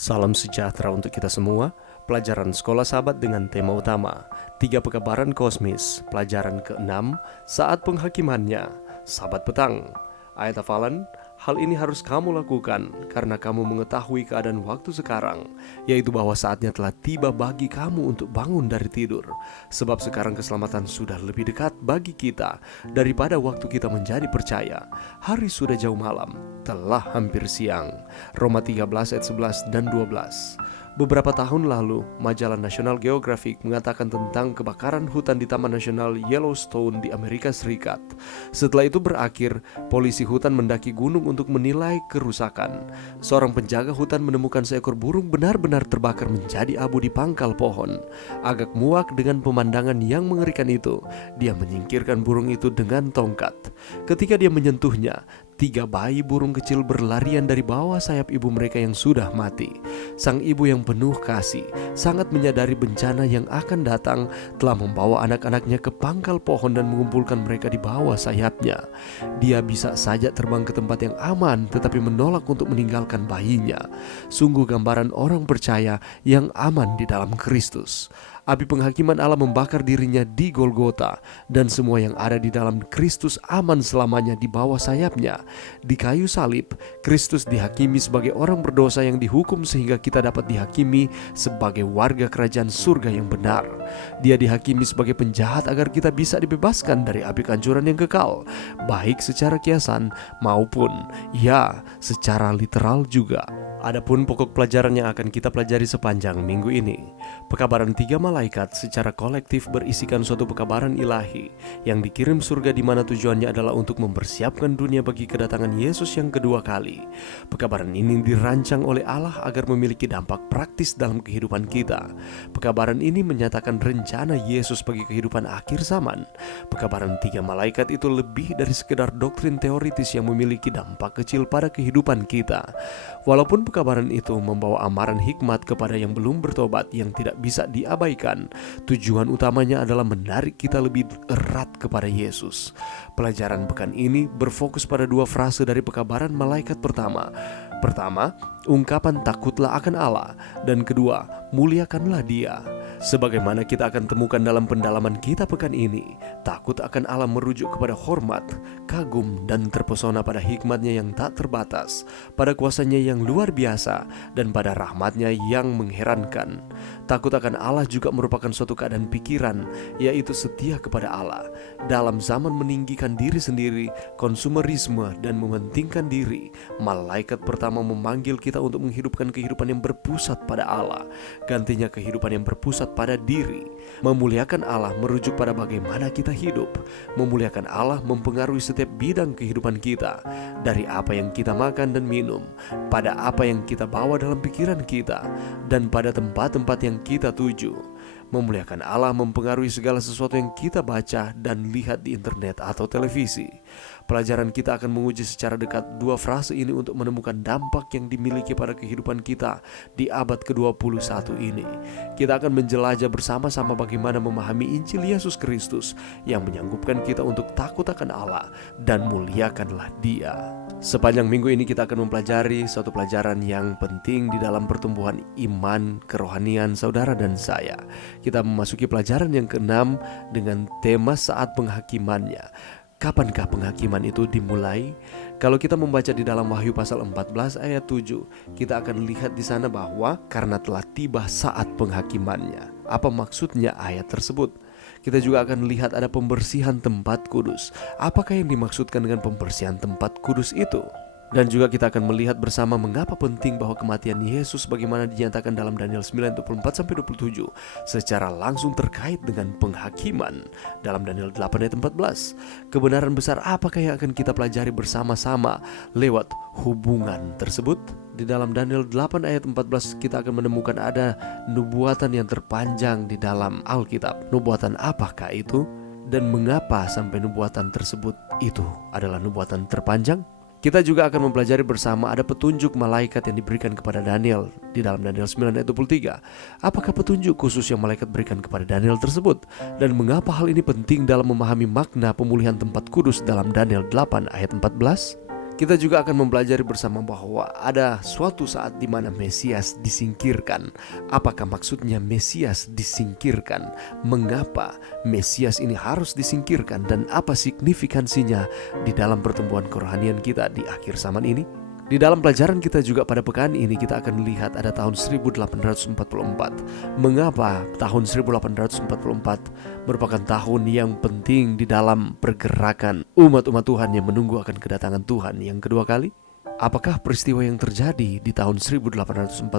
Salam sejahtera untuk kita semua. Pelajaran Sekolah Sahabat dengan tema utama 3 Pekebaran Kosmis. Pelajaran ke-6, Saat Penghakimannya. Sahabat petang. Ayat hafalan, hal ini harus kamu lakukan karena kamu mengetahui keadaan waktu sekarang, yaitu bahwa saatnya telah tiba bagi kamu untuk bangun dari tidur. Sebab sekarang keselamatan sudah lebih dekat bagi kita daripada waktu kita menjadi percaya. Hari sudah jauh malam, telah hampir siang. Roma 13 ayat 11 dan 12. Beberapa tahun lalu, majalah National Geographic mengatakan tentang kebakaran hutan di Taman Nasional Yellowstone di Amerika Serikat. Setelah itu berakhir, polisi hutan mendaki gunung untuk menilai kerusakan. Seorang penjaga hutan menemukan seekor burung benar-benar terbakar menjadi abu di pangkal pohon. Agak muak dengan pemandangan yang mengerikan itu, dia menyingkirkan burung itu dengan tongkat. Ketika dia menyentuhnya, 3 bayi burung kecil berlarian dari bawah sayap ibu mereka yang sudah mati. Sang ibu yang penuh kasih, sangat menyadari bencana yang akan datang, telah membawa anak-anaknya ke pangkal pohon dan mengumpulkan mereka di bawah sayapnya. Dia bisa saja terbang ke tempat yang aman, tetapi menolak untuk meninggalkan bayinya. Sungguh gambaran orang percaya yang aman di dalam Kristus. Api penghakiman Allah membakar dirinya di Golgota, dan semua yang ada di dalam Kristus aman selamanya di bawah sayapnya. Di kayu salib, Kristus dihakimi sebagai orang berdosa yang dihukum sehingga kita dapat dihakimi sebagai warga kerajaan surga yang benar. Dia dihakimi sebagai penjahat agar kita bisa dibebaskan dari api kehancuran yang kekal, baik secara kiasan maupun secara literal juga. Adapun pokok pelajaran yang akan kita pelajari sepanjang minggu ini, pekabaran 3 malaikat secara kolektif berisikan suatu pekabaran ilahi yang dikirim surga, di mana tujuannya adalah untuk mempersiapkan dunia bagi kedatangan Yesus yang kedua kali. Pekabaran ini dirancang oleh Allah agar memiliki dampak praktis dalam kehidupan kita. Pekabaran ini menyatakan rencana Yesus bagi kehidupan akhir zaman. Pekabaran 3 malaikat itu lebih dari sekedar doktrin teoritis yang memiliki dampak kecil pada kehidupan kita. Walaupun pekabaran itu membawa amaran hikmat kepada yang belum bertobat yang tidak bisa diabaikan, tujuan utamanya adalah menarik kita lebih erat kepada Yesus. Pelajaran pekan ini berfokus pada 2 frase dari pekabaran malaikat pertama. Pertama, ungkapan takutlah akan Allah, dan kedua, muliakanlah Dia. Sebagaimana kita akan temukan dalam pendalaman kita pekan ini, takut akan Allah merujuk kepada hormat, kagum, dan terpesona pada hikmat-Nya yang tak terbatas, pada kuasa-Nya yang luar biasa, dan pada rahmat-Nya yang mengherankan. Takut akan Allah juga merupakan suatu keadaan pikiran, yaitu setia kepada Allah. Dalam zaman meninggikan diri sendiri, konsumerisme, dan mementingkan diri, malaikat pertama memanggil kita untuk menghidupkan kehidupan yang berpusat pada Allah. Gantinya kehidupan yang berpusat pada diri. Memuliakan Allah merujuk pada bagaimana kita hidup. Memuliakan Allah mempengaruhi setiap bidang kehidupan kita, dari apa yang kita makan dan minum, pada apa yang kita bawa dalam pikiran kita, dan pada tempat-tempat yang kita tuju. Memuliakan Allah mempengaruhi segala sesuatu yang kita baca dan lihat di internet atau televisi. Pelajaran kita akan menguji secara dekat 2 frase ini untuk menemukan dampak yang dimiliki pada kehidupan kita di abad ke-21 ini. Kita akan menjelajah bersama-sama bagaimana memahami Injil Yesus Kristus yang menyanggupkan kita untuk takut akan Allah dan muliakanlah Dia. Sepanjang minggu ini kita akan mempelajari suatu pelajaran yang penting di dalam pertumbuhan iman kerohanian saudara dan saya. Kita memasuki pelajaran yang ke-6 dengan tema saat penghakimannya. Kapankah penghakiman itu dimulai? Kalau kita membaca di dalam Wahyu pasal 14 ayat 7, kita akan lihat di sana bahwa karena telah tiba saat penghakimannya. Apa maksudnya ayat tersebut? Kita juga akan lihat ada pembersihan tempat kudus. Apakah yang dimaksudkan dengan pembersihan tempat kudus itu? Dan juga kita akan melihat bersama mengapa penting bahwa kematian Yesus bagaimana dinyatakan dalam Daniel 9:24-27 secara langsung terkait dengan penghakiman dalam Daniel 8 ayat 14. Kebenaran besar apakah yang akan kita pelajari bersama-sama lewat hubungan tersebut? Di dalam Daniel 8 ayat 14 kita akan menemukan ada nubuatan yang terpanjang di dalam Alkitab. Nubuatan apakah itu? Dan mengapa sampai nubuatan tersebut itu adalah nubuatan terpanjang? Kita juga akan mempelajari bersama ada petunjuk malaikat yang diberikan kepada Daniel di dalam Daniel 9 ayat 23. Apakah petunjuk khusus yang malaikat berikan kepada Daniel tersebut? Dan mengapa hal ini penting dalam memahami makna pemulihan tempat kudus dalam Daniel 8 ayat 14? Kita juga akan mempelajari bersama bahwa ada suatu saat di mana Mesias disingkirkan. Apakah maksudnya Mesias disingkirkan? Mengapa Mesias ini harus disingkirkan? Dan apa signifikansinya di dalam pertumbuhan kerohanian kita di akhir zaman ini? Di dalam pelajaran kita juga pada pekan ini kita akan lihat ada tahun 1844. Mengapa tahun 1844 merupakan tahun yang penting di dalam pergerakan umat-umat Tuhan yang menunggu akan kedatangan Tuhan yang kedua kali? Apakah peristiwa yang terjadi di tahun 1844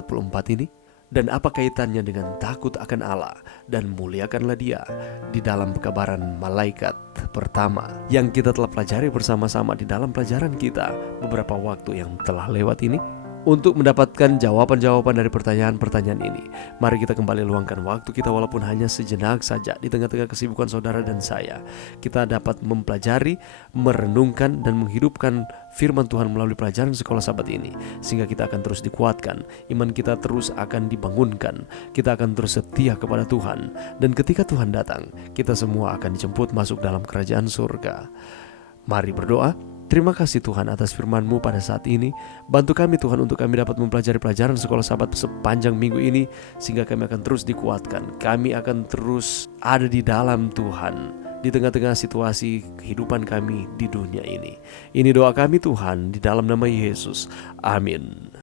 ini? Dan apa kaitannya dengan takut akan Allah dan muliakanlah Dia di dalam pekabaran malaikat pertama yang kita telah pelajari bersama-sama di dalam pelajaran kita beberapa waktu yang telah lewat ini? Untuk mendapatkan jawaban-jawaban dari pertanyaan-pertanyaan ini, mari kita kembali luangkan waktu kita walaupun hanya sejenak saja di tengah-tengah kesibukan saudara dan saya. Kita dapat mempelajari, merenungkan, dan menghidupkan firman Tuhan melalui pelajaran sekolah sahabat ini. Sehingga kita akan terus dikuatkan, iman kita terus akan dibangunkan, kita akan terus setia kepada Tuhan. Dan ketika Tuhan datang, kita semua akan dijemput masuk dalam kerajaan surga. Mari berdoa. Terima kasih Tuhan atas firman-Mu pada saat ini. Bantu kami Tuhan untuk kami dapat mempelajari pelajaran sekolah sahabat sepanjang minggu ini, sehingga kami akan terus dikuatkan. Kami akan terus ada di dalam Tuhan, di tengah-tengah situasi kehidupan kami di dunia ini. Ini doa kami Tuhan, di dalam nama Yesus. Amin.